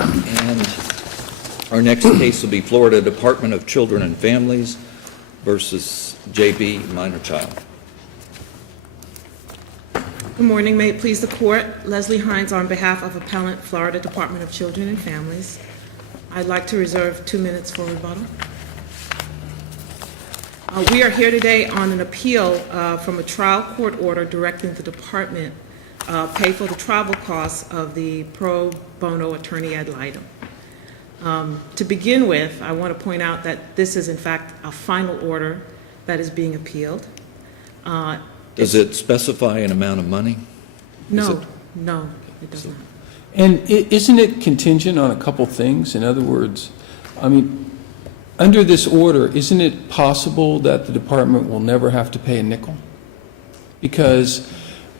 And our next case will be Florida Department of Children and Families versus JB, minor child. Good morning. May it please the court. Leslie Hines on behalf of Appellant Florida Department of Children and Families. I'd like to reserve 2 minutes for rebuttal. We are here today on an appeal from a trial court order directing the department pay for the travel costs of the pro bono attorney ad litem. To begin with, I want to point out that this is in fact a final order that is being appealed. Does it specify an amount of money? No, no, it does not. And isn't it contingent on a couple things? In other words, I mean, under this order, isn't it possible that the department will never have to pay a nickel? Because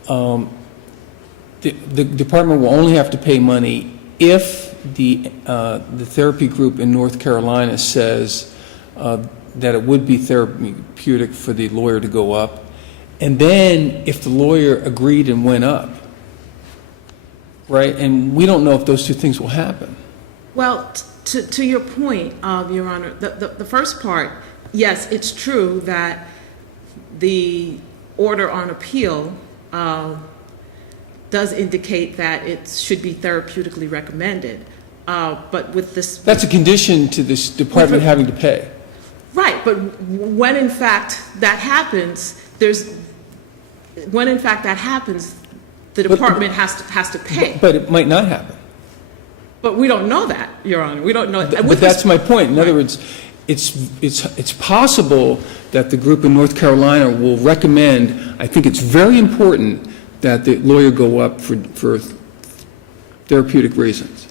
the department will only have to pay money if the therapy group in North Carolina says that it would be therapeutic for the lawyer to go up, and then if the lawyer agreed and went up, right? And we don't know if those two things will happen. Well, to your point, Your Honor, the first part, yes, it's true that the order on appeal does indicate that it should be therapeutically recommended. But with this... That's a condition to this department having to pay. Right, but when in fact that happens, the department has to pay. But it might not happen. But we don't know that, Your Honor. We don't know. But that's my point. In other words, it's possible that the group in North Carolina will recommend, I think it's very important that the lawyer go up for therapeutic reasons.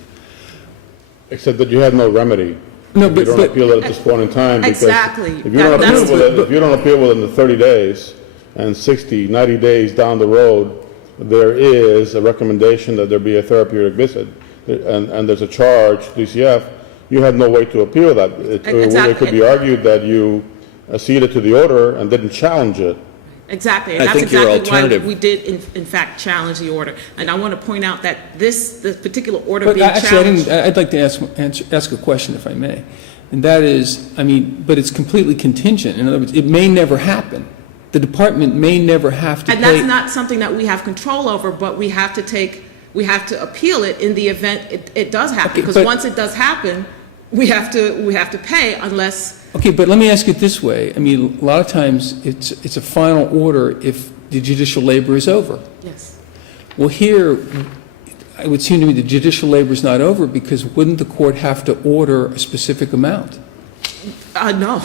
Except that you have no remedy. No, but you don't appeal it at this point in time. Exactly. If you don't appeal within the 30 days and 90 days down the road, there is a recommendation that there be a therapeutic visit, and there's a charge, DCF, you have no way to appeal that. It could be argued that you acceded to the order and didn't challenge it. Exactly, and that's exactly why we did, in fact, challenge the order. And I want to point out that this particular order being challenged... I'd like to ask a question, if I may. And that is, I mean, but it's completely contingent. In other words, it may never happen. The department may never have to pay... And that's not something that we have control over, but we have to appeal it in the event it does happen. Because once it does happen, we have to pay unless... Okay, but let me ask it this way. I mean, a lot of times it's a final order if the judicial labor is over. Yes. Well, here, it would seem to me the judicial labor is not over because wouldn't the court have to order a specific amount? No,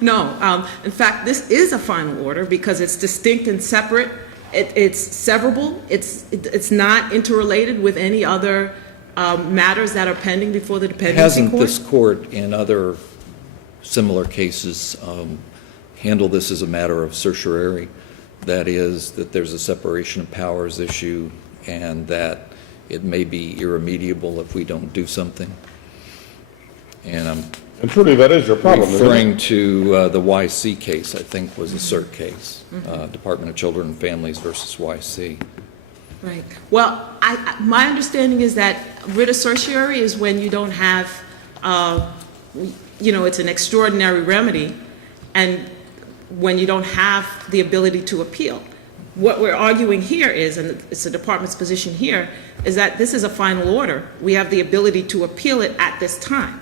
no. In fact, this is a final order because it's distinct and separate. It's severable. It's not interrelated with any other matters that are pending before the dependency court. Hasn't this court in other similar cases handle this as a matter of certiorari? That is, that there's a separation of powers issue and that it may be irremediable if we don't do something. And truly, that is your problem. Referring to the YC case, I think was a cert case, Department of Children and Families versus YC. Right. Well, my understanding is that writ of certiorari is when you don't have, it's an extraordinary remedy, and when you don't have the ability to appeal. What we're arguing here is, and it's the department's position here, is that this is a final order. We have the ability to appeal it at this time.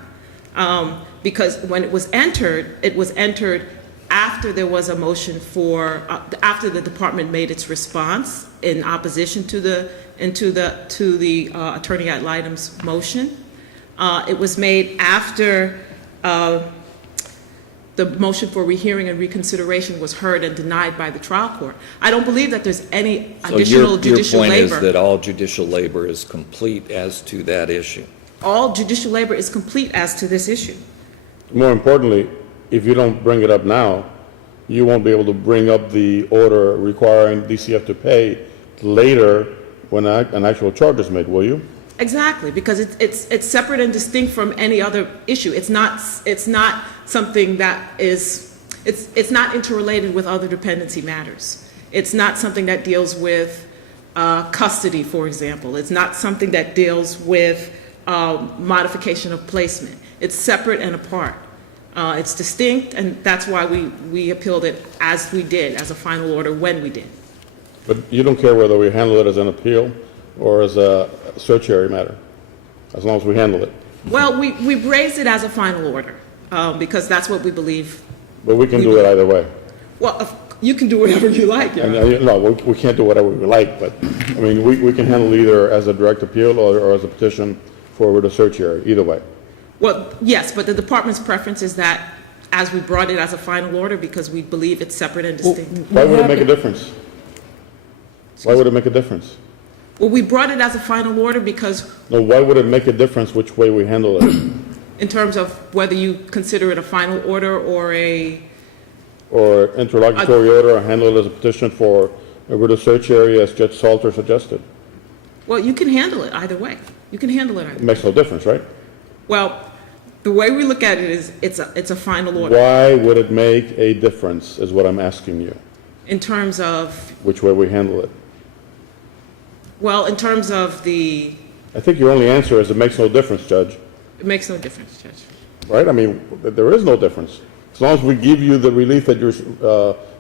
Because when it was entered after there was a motion for, after the department made its response in opposition to the attorney ad litem's motion. It was made after the motion for rehearing and reconsideration was heard and denied by the trial court. I don't believe that there's any additional judicial labor. Your point is that all judicial labor is complete as to that issue. All judicial labor is complete as to this issue. More importantly, if you don't bring it up now, you won't be able to bring up the order requiring DCF to pay later when an actual charge is made, will you? Exactly, because it's separate and distinct from any other issue. It's not something that is, it's not interrelated with other dependency matters. It's not something that deals with custody, for example. It's not something that deals with modification of placement. It's separate and apart. It's distinct, and that's why we appealed it as we did, as a final order when we did. But you don't care whether we handle it as an appeal or as a certiorari matter, as long as we handle it. Well, we've raised it as a final order, because that's what we believe. But we can do it either way. Well, you can do whatever you like, Your Honor. No, we can't do whatever we like, but, I mean, we can handle either as a direct appeal or as a petition for a certiorari, either way. Well, yes, but the department's preference is that as we brought it as a final order because we believe it's separate and distinct. Why would it make a difference? Why would it make a difference? Well, we brought it as a final order because No, why would it make a difference which way we handle it? in terms of whether you consider it a final order or Or interlocutory order, or handle it as a petition for a writ of certiorari, as Judge Salter suggested? well, you can handle it either way. You can handle it either It way. makes no difference, right? Well, the way we look at it is it's a final order Why would it make a difference, is what I'm asking you, in terms of, which way we handle it? well, in terms of I think your only answer is it makes no difference, Judge, it makes no difference, Judge. right? I mean, there is no difference. As long as we give you the relief that you're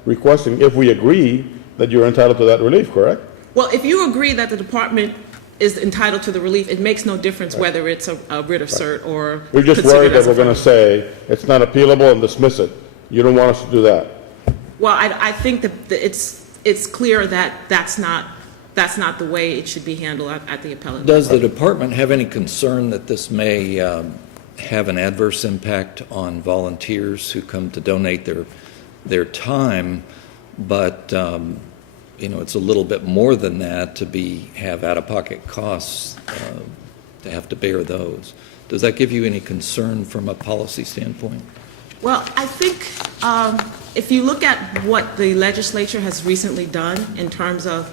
requesting, if we agree that you're entitled to that relief, correct? Well, if you agree that the department is entitled to the relief, it makes no difference whether it's a writ of cert or We're just considered worried that as a we're going to say it's not appealable and dismiss it. You don't want us to do that. Well, I think that it's clear that that's not the way it should be handled at the appellate level. Does the department have any concern that this may have an adverse impact on volunteers who come to donate their time, but it's a little bit more than that to have out-of-pocket costs to have to bear those? Does that give you any concern from a policy standpoint? Well, I think if you look at what the legislature has recently done in terms of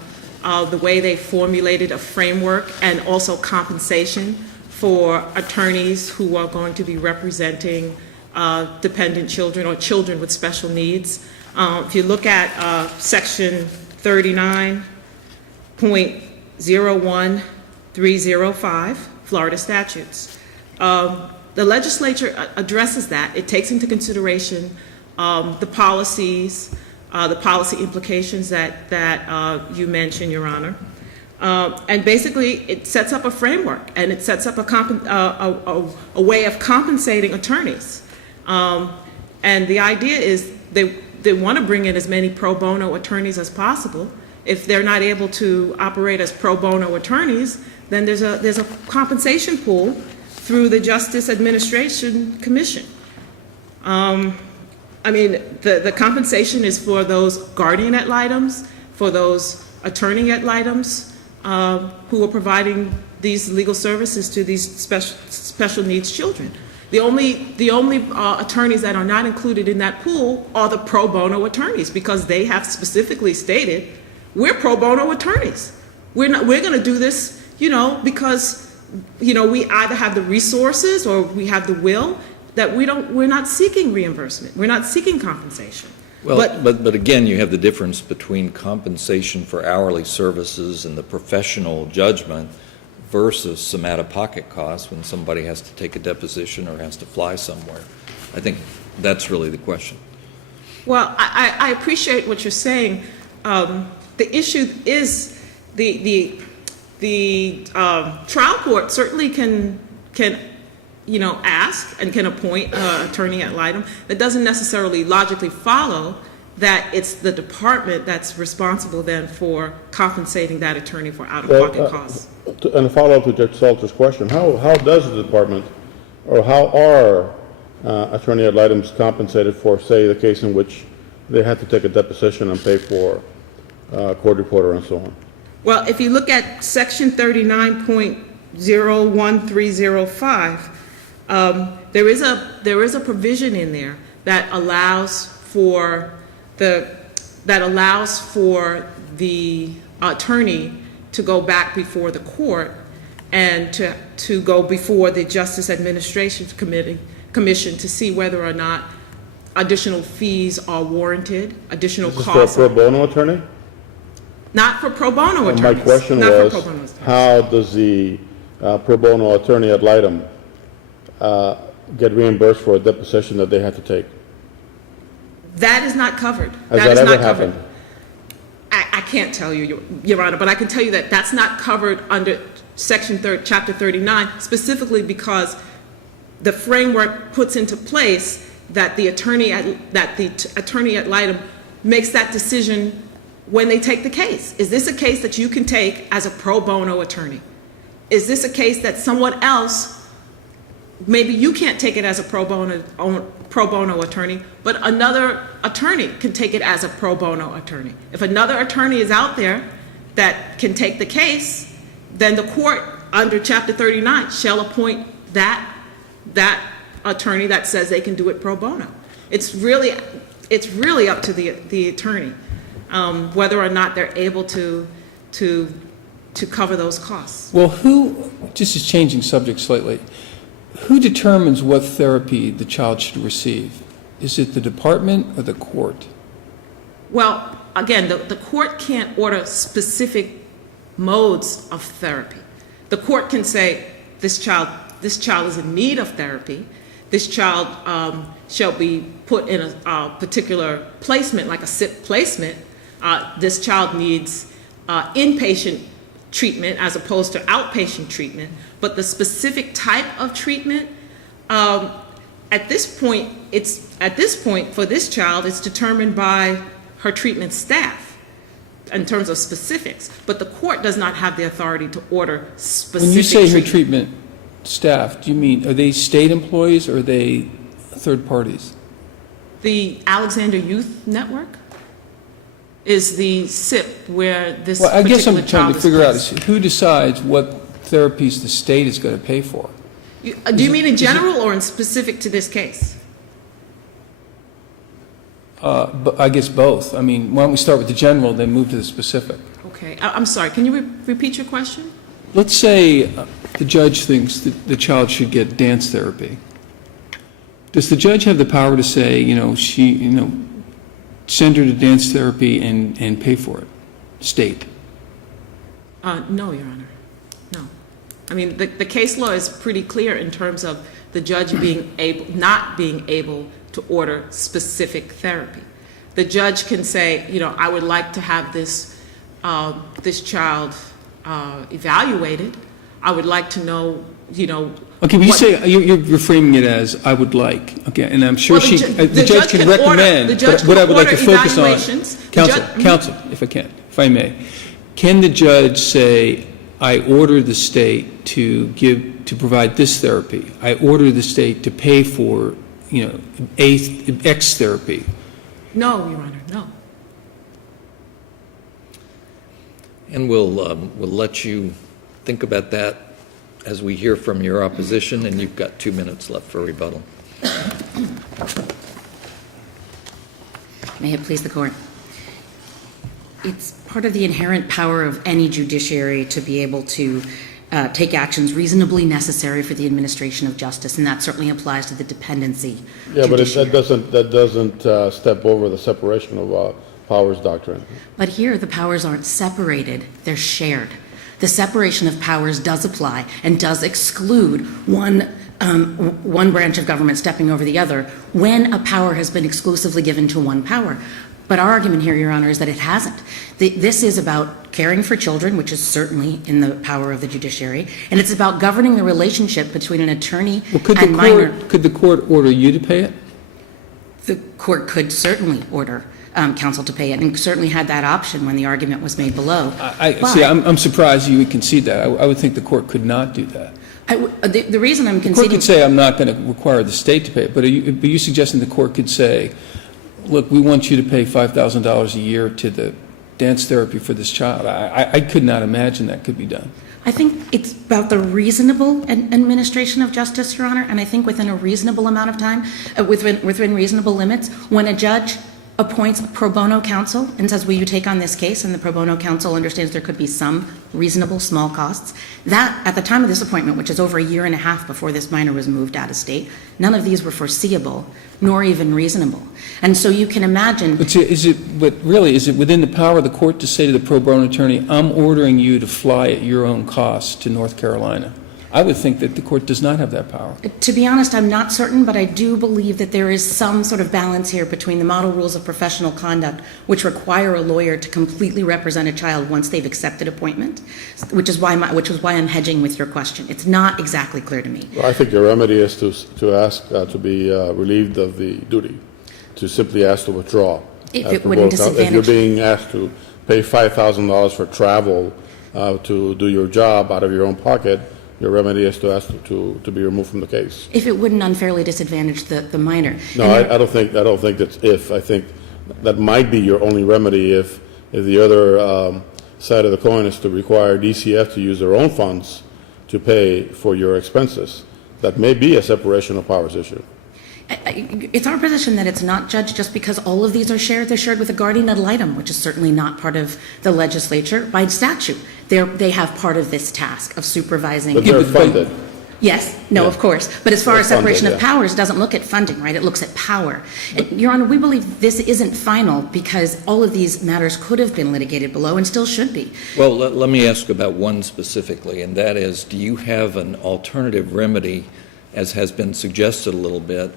the way they formulated a framework and also compensation for attorneys who are going to be representing dependent children or children with special needs. If you look at Section 39.01305, Florida statutes, the legislature addresses that. It takes into consideration the policy implications that you mentioned, Your Honor. And basically, it sets up a framework, and it sets up a way of compensating attorneys. And the idea is they want to bring in as many pro bono attorneys as possible. If they're not able to operate as pro bono attorneys, then there's a compensation pool through the Justice Administration Commission. The compensation is for those guardian ad litems, for those attorney ad litems who are providing these legal services to these special needs children. The only attorneys that are not included in that pool are the pro bono attorneys, because they have specifically stated, we're pro bono attorneys. We're going to do this, because we either have the resources or we have the will, that we're not seeking reimbursement. We're not seeking compensation. Well, but again, you have the difference between compensation for hourly services and the professional judgment versus some out-of-pocket costs when somebody has to take a deposition or has to fly somewhere. I think that's really the question. Well, I appreciate what you're saying. The issue is the trial court certainly can ask and can appoint an attorney ad litem. That doesn't necessarily logically follow that it's the department that's responsible then for compensating that attorney for out-of-pocket costs. And a follow-up to Judge Salter's question, how does the department, or how are attorney ad litems compensated for, say, the case in which they had to take a deposition and pay for a court reporter and so on? Well, if you look at Section 39.01305, there is a provision in there that allows for the attorney to go back before the court and to go before the Justice Administration Commission to see whether or not additional fees are warranted, additional Is this costs. for a pro bono attorney? Not for pro bono attorneys. My question Not was, for pro bono attorneys. how does the pro bono attorney ad litem get reimbursed for a deposition that they had to take? That is not covered. Has That that is ever not covered. happened? I can't tell you, Your Honor, but I can tell you that that's not covered under Section 3, Chapter 39, specifically because the framework puts into place that the attorney at litem makes that decision when they take the case. Is this a case that you can take as a pro bono attorney? Is this a case that someone else, maybe you can't take it as a pro bono attorney, but another attorney can take it as a pro bono attorney. If another attorney is out there that can take the case, then the court under Chapter 39 shall appoint that attorney that says they can do it pro bono. It's really up to the attorney whether or not they're able to cover those costs. Well, just is changing subject slightly, who determines what therapy the child should receive? Is it the department or the court? Well, again, the court can't order specific modes of therapy. The court can say this child is in need of therapy. This child shall be put in a particular placement, like a SIP placement. This child needs inpatient treatment as opposed to outpatient treatment. But the specific type of treatment, at this point for this child, it's determined by her treatment staff in terms of specifics. But the court does not have the authority to order specific When you say her treatment. treatment staff, do you mean, are they state employees or are they third parties? The Alexander Youth Network is the SIP where this Well, I guess particular I'm trying child to is figure out placed. is who decides what therapies the state is going to pay for? Do you mean in general or in specific to this case? But I guess both. I mean, why don't we start with the general, then move to the specific? Okay, I'm sorry, can you repeat your question? Let's say the judge thinks that the child should get dance therapy. Does the judge have the power to say, send her to dance therapy and pay for it? State? No, Your Honor, no. I mean, the case law is pretty clear in terms of the judge not being able to order specific therapy. The judge can say, I would like to have this child evaluated. I would like to know, Okay, but you say, you're framing it as, I would like, okay, and I'm sure Well, the judge can recommend, but what I would like to focus on, counsel, if I may, can the judge say, I order the state to provide this therapy, I order the state to pay for, X therapy? No, Your Honor, no. And we'll let you think about that as we hear from your opposition, and you've got 2 minutes left for rebuttal. May it please the court. It's part of the inherent power of any judiciary to be able to take actions reasonably necessary for the administration of justice, and that certainly applies to the dependency Yeah, but judiciary. that doesn't step over the separation of powers doctrine. But here, the powers aren't separated, they're shared. The separation of powers does apply and does exclude one branch of government stepping over the other when a power has been exclusively given to one power. But our argument here, Your Honor, is that it hasn't. This is about caring for children, which is certainly in the power of the judiciary, and it's about governing the relationship between an attorney and minor. Could the court order you to pay it? The court could certainly order counsel to pay it, and certainly had that option when the argument was made below. I'm surprised you would concede that. I would think the court could not do that. The reason I'm The court conceding... could say, I'm not going to require the state to pay it, but are you suggesting the court could say, look, we want you to pay $5,000 a year to the dance therapy for this child? I could not imagine that could be done. I think it's about the reasonable administration of justice, Your Honor, and I think within a reasonable amount of time, within reasonable limits, when a judge appoints pro bono counsel and says, will you take on this case, and the pro bono counsel understands there could be some reasonable small costs, that at the time of this appointment, which is over a year and a half before this minor was moved out of state, none of these were foreseeable nor even reasonable. And so you can imagine... But is it within the power of the court to say to the pro bono attorney, I'm ordering you to fly at your own cost to North Carolina? I would think that the court does not have that power. To be honest, I'm not certain, but I do believe that there is some sort of balance here between the model rules of professional conduct, which require a lawyer to completely represent a child once they've accepted appointment, which is why I'm hedging with your question. It's not exactly clear to me. Well, I think your remedy is to ask to be relieved of the duty, to simply ask to withdraw. If it wouldn't disadvantage. If you're being asked to pay $5,000 for travel to do your job out of your own pocket, your remedy is to ask to be removed from the case. If it wouldn't unfairly disadvantage the minor. No, I don't think that's if. I think that might be your only remedy if the other side of the coin is to require DCF to use their own funds to pay for your expenses. That may be a separation of powers issue. It's our position that it's not, Judge, just because all of these are shared. They're shared with a guardian ad litem, which is certainly not part of the legislature by statute. They have part of this task of supervising. But they're funded. Yes, no, Yeah. of course. But as far as They're separation funded, of powers, it doesn't look at funding, right? It looks at power. And, Your Honor, we believe this isn't final because all of these matters could have been litigated below and still should be. Well, let me ask about one specifically, and that is, do you have an alternative remedy, as has been suggested a little bit,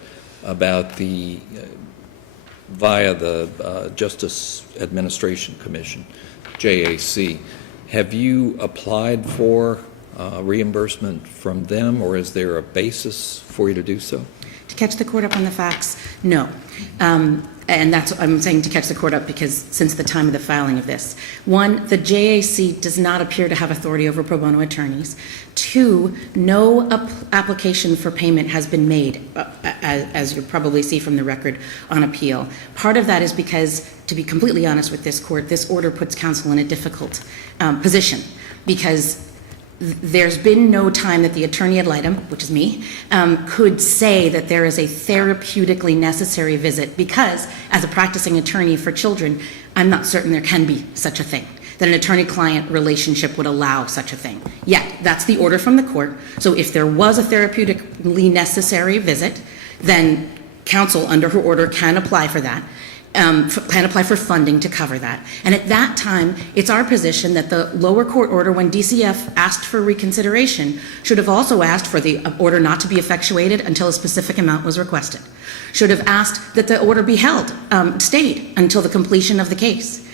about the via the Justice Administration Commission, JAC? Have you applied for reimbursement from them, or is there a basis for you to do so? To catch the court up on the facts, no. And that's, I'm saying to catch the court up because since the time of the filing of this. One, the JAC does not appear to have authority over pro bono attorneys. Two, no application for payment has been made, as you probably see from the record, on appeal. Part of that is because, to be completely honest with this court, this order puts counsel in a difficult position because there's been no time that the attorney ad litem, which is me, could say that there is a therapeutically necessary visit because, as a practicing attorney for children, I'm not certain there can be such a thing, that an attorney-client relationship would allow such a thing. Yeah, that's the order from the court. So if there was a therapeutically necessary visit, then counsel, under her order, can apply for that. Can apply for funding to cover that. And at that time, it's our position that the lower court order, when DCF asked for reconsideration, should have also asked for the order not to be effectuated until a specific amount was requested. Should have asked that the order be held, stayed until the completion of the case,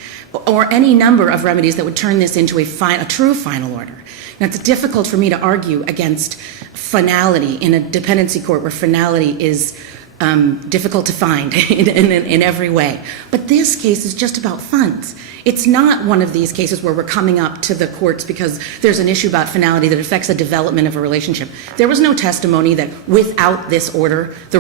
or any number of remedies that would turn this into a true final order. Now, it's difficult for me to argue against finality in a dependency court where finality is difficult to find in every way. But this case is just about funds. It's not one of these cases where we're coming up to the courts because there's an issue about finality that affects the development of a relationship. There was no testimony that without this order, the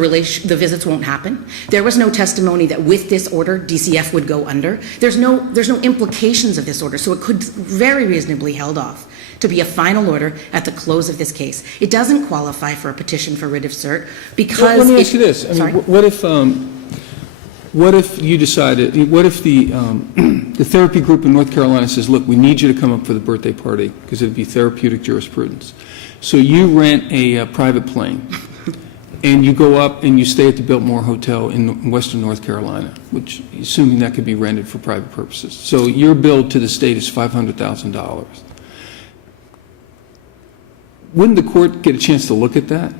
visits won't happen. There was no testimony that with this order, DCF would go under. There's no implications of this order, so it could very reasonably held off to be a final order at the close of this case. It doesn't qualify for a petition for writ of cert because... Well, let me ask you this. I mean, what if you decided, what if the therapy group in North Carolina says, look, we need you to come up for the birthday party because it would be therapeutic jurisprudence. So you rent a private plane and you go up and you stay at the Biltmore Hotel in Western North Carolina, which, assuming that could be rented for private purposes. So your bill to the state is $500,000. Wouldn't the court get a chance to look at that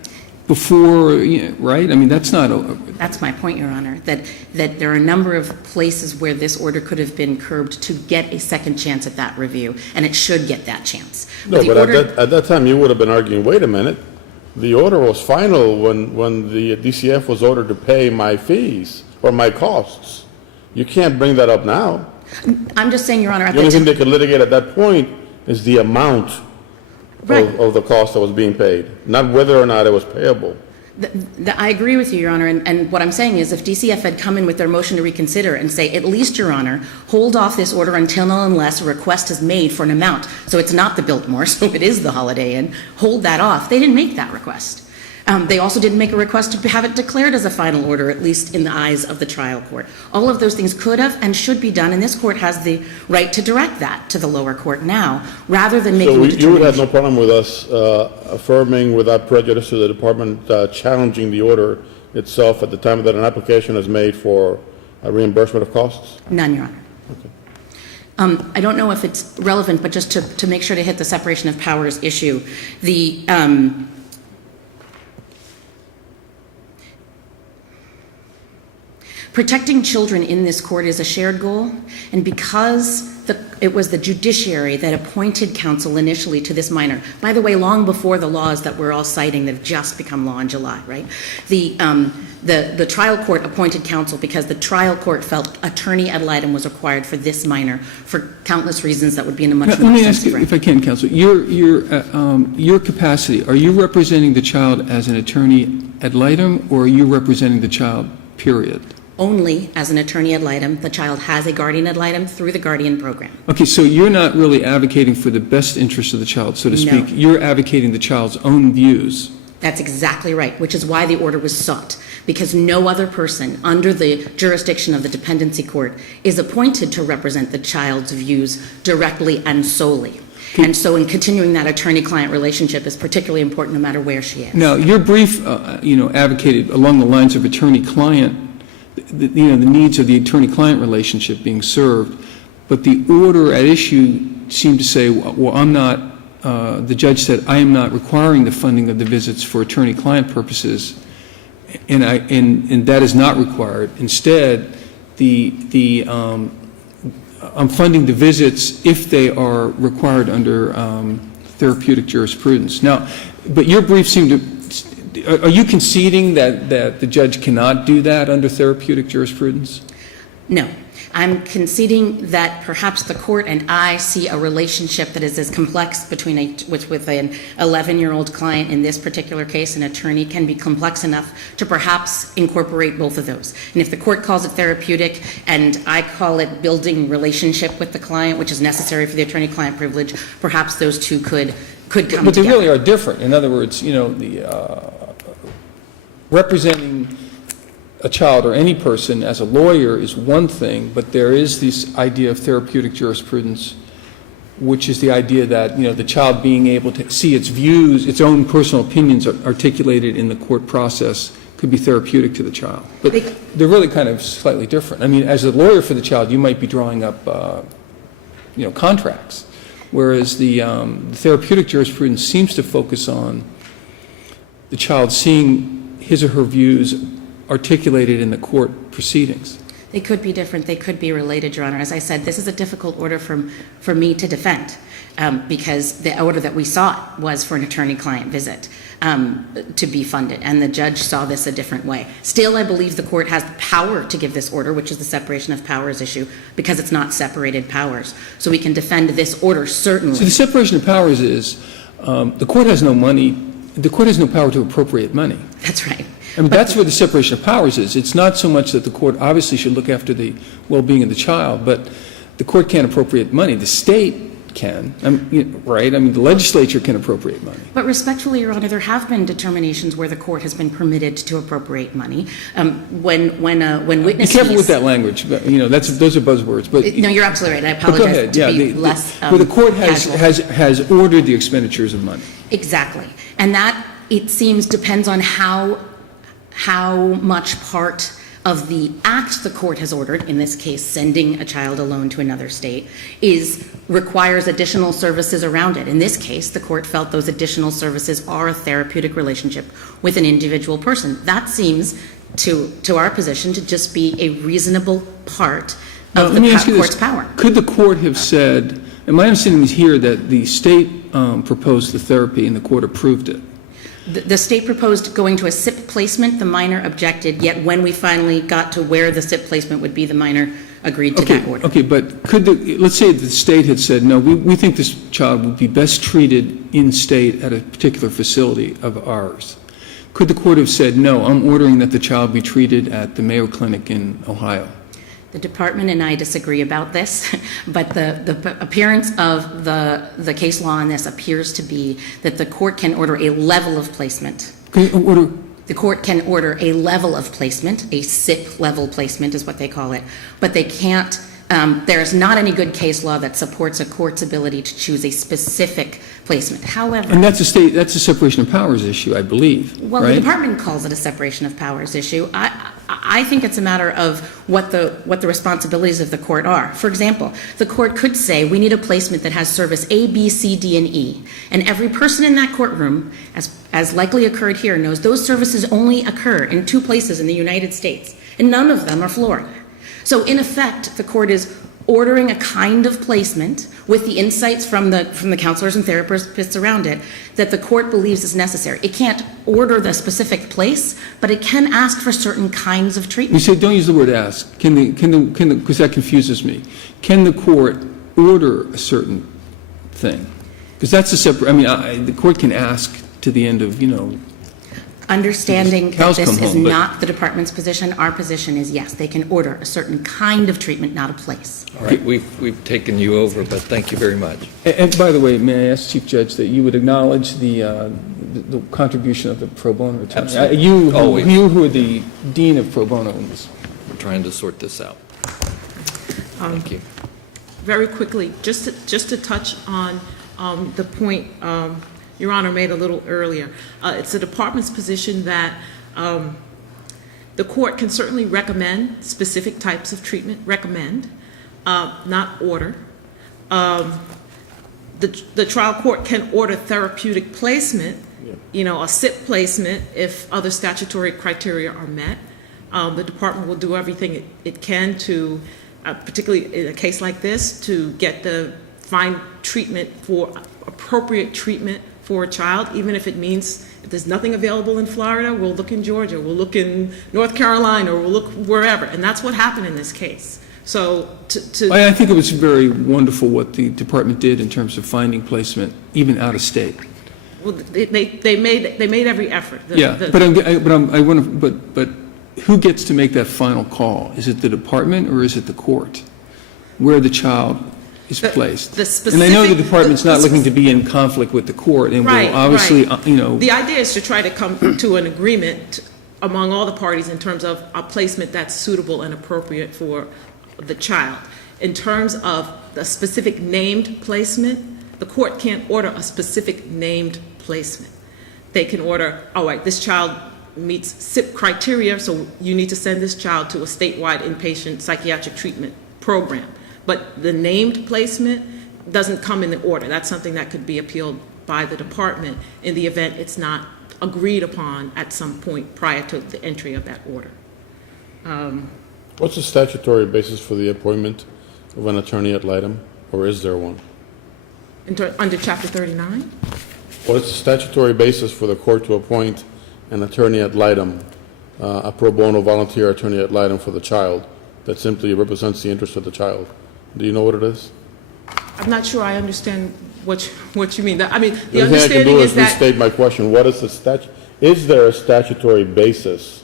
before, right? I mean, that's not... That's my point, Your Honor, that there are a number of places where this order could have been curbed to get a second chance at that review, and it should get that chance. No, but at that time, you would have been arguing, wait a minute, the order was final when the DCF was ordered to pay my fees or my costs. You can't bring that up now. I'm just saying, Your Honor... The only thing they could litigate at that point is the amount of the cost that was being paid, not whether or not it was payable. I agree with you, Your Honor, and what I'm saying is if DCF had come in with their motion to reconsider and say, at least, Your Honor, hold off this order until and unless a request is made for an amount, so it's not the Biltmore, so it is the Holiday Inn, hold that off. They didn't make that request. They also didn't make a request to have it declared as a final order, at least in the eyes of the trial court. All of those things could have and should be done, and this court has the right to direct that to the lower court now, rather than making a determination. So you would have no problem with us affirming without prejudice to the department challenging the order itself at the time that an application is made for a reimbursement of costs? None, Your Honor. Okay. I don't know if it's relevant, but just to make sure to hit the separation of powers issue, the protecting children in this court is a shared goal, and because it was the judiciary that appointed counsel initially to this minor, by the way, long before the laws that we're all citing that have just become law in July, right? The trial court appointed counsel because the trial court felt attorney ad litem was required for this minor for countless reasons that would be in a much more Let me ask extensive you, record. if I can, counsel, your capacity, are you representing the child as an attorney ad litem, or are you representing the child, period? Only as an attorney ad litem. The child has a guardian ad litem through the guardian program. Okay, so you're not really advocating for the best interest of the child, so to speak. No. You're advocating the child's own views. That's exactly right, which is why the order was sought, because no other person under the jurisdiction of the dependency court is appointed to represent the child's views directly and solely. And so in continuing that attorney-client relationship is particularly important no matter where she is. Now, your brief, advocated along the lines of attorney-client, the needs of the attorney-client relationship being served, but the order at issue seemed to say, well, I'm not, the judge said, I am not requiring the funding of the visits for attorney-client purposes, and that is not required. Instead, I'm funding the visits if they are required under therapeutic jurisprudence. Now, but your brief seemed to, are you conceding that the judge cannot do that under therapeutic jurisprudence? No. I'm conceding that perhaps the court and I see a relationship that is as complex between with an 11-year-old client in this particular case. An attorney can be complex enough to perhaps incorporate both of those. And if the court calls it therapeutic and I call it building relationship with the client, which is necessary for the attorney-client privilege, perhaps those two could come together. But they really are different. In other words, representing a child or any person as a lawyer is one thing, but there is this idea of therapeutic jurisprudence, which is the idea that, the child being able to see its views, its own personal opinions articulated in the court process could be therapeutic to the child. But they're really kind of slightly different. I mean, as a lawyer for the child, you might be drawing up, contracts, whereas the therapeutic jurisprudence seems to focus on the child seeing his or her views articulated in the court proceedings. They could be different. They could be related, Your Honor. As I said, this is a difficult order for me to defend because the order that we sought was for an attorney-client visit to be funded, and the judge saw this a different way. Still, I believe the court has the power to give this order, which is the separation of powers issue, because it's not separated powers. So we can defend this order, certainly. So the separation of powers is the court has no money, the court has no power to appropriate money. That's right. I mean, that's where the separation of powers is. It's not so much that the court obviously should look after the well-being of the child, but the court can't appropriate money. The state can, right? I mean, the legislature can appropriate money. But respectfully, Your Honor, there have been determinations where the court has been permitted to appropriate money. When witness Be careful fees, with that language. Those are buzzwords. But no, you're absolutely right. I but go apologize ahead. to be less where the court casual. has ordered the expenditures of money. Exactly. And that, it seems, depends on how much part of the act the court has ordered, in this case sending a child alone to another state, requires additional services around it. In this case, the court felt those additional services are a therapeutic relationship with an individual person. That seems, to our position, to just be a reasonable part of the court's power. Could the court have said, and my understanding is here that the state proposed the therapy and the court approved it. The state proposed going to a SIP placement. The minor objected, yet when we finally got to where the SIP placement would be, the minor agreed to that order. Okay, but let's say the state had said, no, we think this child would be best treated in-state at a particular facility of ours. Could the court have said, no, I'm ordering that the child be treated at the Mayo Clinic in Ohio? The department and I disagree about this, but the appearance of the case law on this appears to be that the court can order a level of placement. The court can order a level of placement, a SIP level placement is what they call it, but they can't, there is not any good case law that supports a court's ability to choose a specific placement. However, and that's a separation of powers issue, I believe. Well, right? The department calls it a separation of powers issue. I I think it's a matter of what the responsibilities of the court are. For example, the court could say, we need a placement that has service A, B, C, D, and E. And every person in that courtroom, as likely occurred here, knows those services only occur in 2 places in the United States, and none of them are Florida. So in effect, the court is ordering a kind of placement with the insights from the counselors and therapists around it that the court believes is necessary. It can't order the specific place, but it can ask for certain kinds of You treatment. say, don't use the word ask, because that confuses me. Can the court order a certain thing? Because that's a separate, the court can ask to the end of, Understanding that Cows this come is home, but- not the department's position, our position is yes, they can order a certain kind of treatment, not a place. All right, we've taken you over, but thank you very much. And by the way, may I ask, Chief Judge, that you would acknowledge the contribution of the pro bono attorney? Absolutely. Always. You who are the dean of pro bono in this. We're trying to sort this out. Thank you. Very quickly, just to touch on the point Your Honor made a little earlier. It's the department's position that the court can certainly recommend specific types of treatment, not order. The trial court can order therapeutic placement, a SIP placement if other statutory criteria are met. The department will do everything it can to, particularly in a case like this, to find treatment appropriate treatment for a child, even if it means if there's nothing available in Florida, we'll look in Georgia, we'll look in North Carolina, or we'll look wherever. And that's what happened in this case. So I think it was very wonderful what the department did in terms of finding placement, even out of state. well, they made every effort. But who gets to make that final call? Is it the department or is it the court where the child is placed? And I know the department's not looking to be in conflict with the court, and will obviously, The idea is to try to come to an agreement among all the parties in terms of a placement that's suitable and appropriate for the child. In terms of the specific named placement, the court can't order a specific named placement. They can order, all right, this child meets SIP criteria, so you need to send this child to a statewide inpatient psychiatric treatment program. But the named placement doesn't come in the order. That's something that could be appealed by the department in the event it's not agreed upon at some point prior to the entry of that order. What's the statutory basis for the appointment of an attorney ad litem, or is there one? Under Chapter 39? What is the statutory basis for the court to appoint an attorney ad litem, a pro bono volunteer attorney ad litem for the child that simply represents the interest of the child? Do you know what it is? I'm not sure I understand what you mean. The The only thing I can understanding do is is that restate my question. What is the is there a statutory basis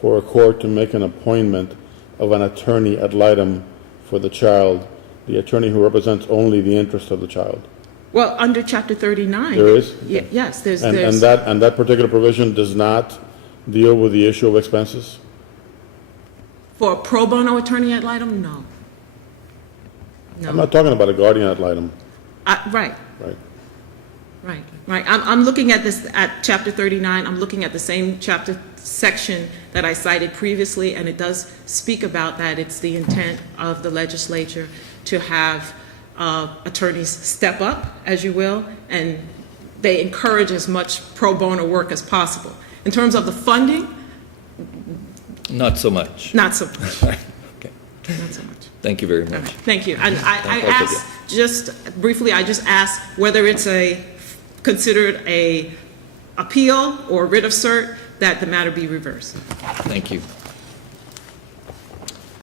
for a court to make an appointment of an attorney ad litem for the child, the attorney who represents only the interest of the child? well, under Chapter 39. There is? Yes, there's. And that particular provision does not deal with the issue of expenses? For a pro bono attorney ad litem, no. I'm not talking about a guardian ad litem. Right. Right. I'm looking at this, at Chapter 39, I'm looking at the same chapter section that I cited previously, and it does speak about that. It's the intent of the legislature to have attorneys step up, as you will, and they encourage as much pro bono work as possible. In terms of the funding, Not so much. not so much. Okay. Not so much. Thank you very much. Thank you. And I Thank both of asked, just briefly, I just asked whether it's considered a appeal or writ of cert, that the matter be reversed. Thank you.